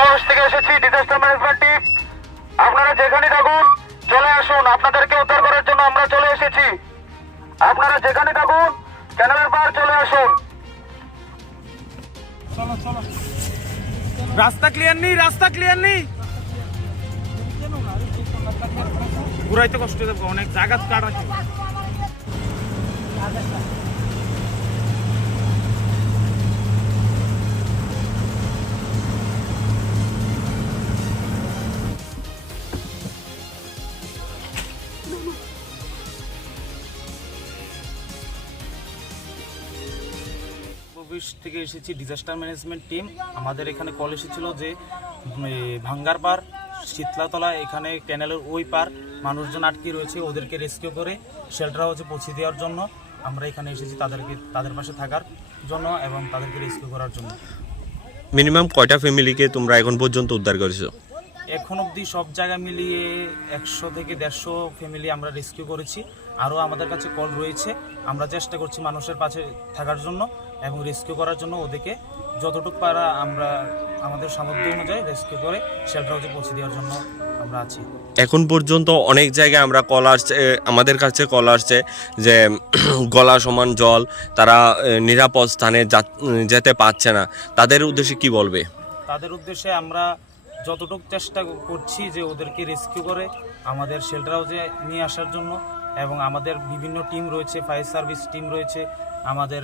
মানুষ থেকে এসেছি, ডিজাস্টার ম্যানেজমেন্ট টিম। আপনারা যেখানে থাকুন চলে আসুন, আপনাদেরকে উদ্ধার করার জন্য আমরা চলে এসেছি। আপনারা যেখানে থাকুন ক্যানেলের পার চলে আসুন। চলো চলো, রাস্তা ক্লিয়ার নেই ঘুরাইতে কষ্ট দেবো, অনেক জায়গা কাটা। থেকে এসেছি ডিজাস্টার ম্যানেজমেন্ট টিম। আমাদের এখানে কল এসেছিল যে ভাঙ্গার পার শীতলাতলা এখানে ক্যানেলের ওই পার মানুষজন আটকে রয়েছে, ওদেরকে রেস্কিউ করে শেল্টার হাউসে পৌঁছে দেওয়ার জন্য আমরা এখানে এসেছি, তাদের পাশে থাকার জন্য এবং তাদেরকে রেস্কিউ করার জন্য। মিনিমাম কয়টা ফ্যামিলিকে তোমরা এখন পর্যন্ত উদ্ধার করেছো? এখন অবধি সব জায়গা মিলিয়ে 100 থেকে 150 ফ্যামিলি আমরা রেস্কিউ করেছি। আরও আমাদের কাছে কল রয়েছে, আমরা চেষ্টা করছি মানুষের পাশে থাকার জন্য এবং রেস্কিউ করার জন্য। ওদেরকে যতটুকু পারা আমরা আমাদের সামর্থ্য অনুযায়ী রেস্কিউ করে শেল্টার হাউসে পৌঁছে দেওয়ার জন্য আমরা আছি। এখন পর্যন্ত অনেক জায়গায় আমরা কল আসছে, আমাদের কাছে কল আসছে যে গলা সমান জল, তারা নিরাপদ স্থানে যেতে পারছে না। তাদের উদ্দেশ্যে কি বলবে? তাদের উদ্দেশ্যে আমরা যতটুকু চেষ্টা করছি যে ওদেরকে রেস্কিউ করে আমাদের শেল্টার হাউসে নিয়ে আসার জন্য, এবং আমাদের বিভিন্ন টিম রয়েছে, ফায়ার সার্ভিস টিম রয়েছে, আমাদের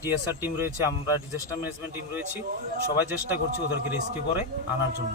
টিএসআর টিম রয়েছে, আমরা ডিজাস্টার ম্যানেজমেন্ট টিম রয়েছি, সবাই চেষ্টা করছি ওদেরকে রেস্কিউ করে আনার জন্য।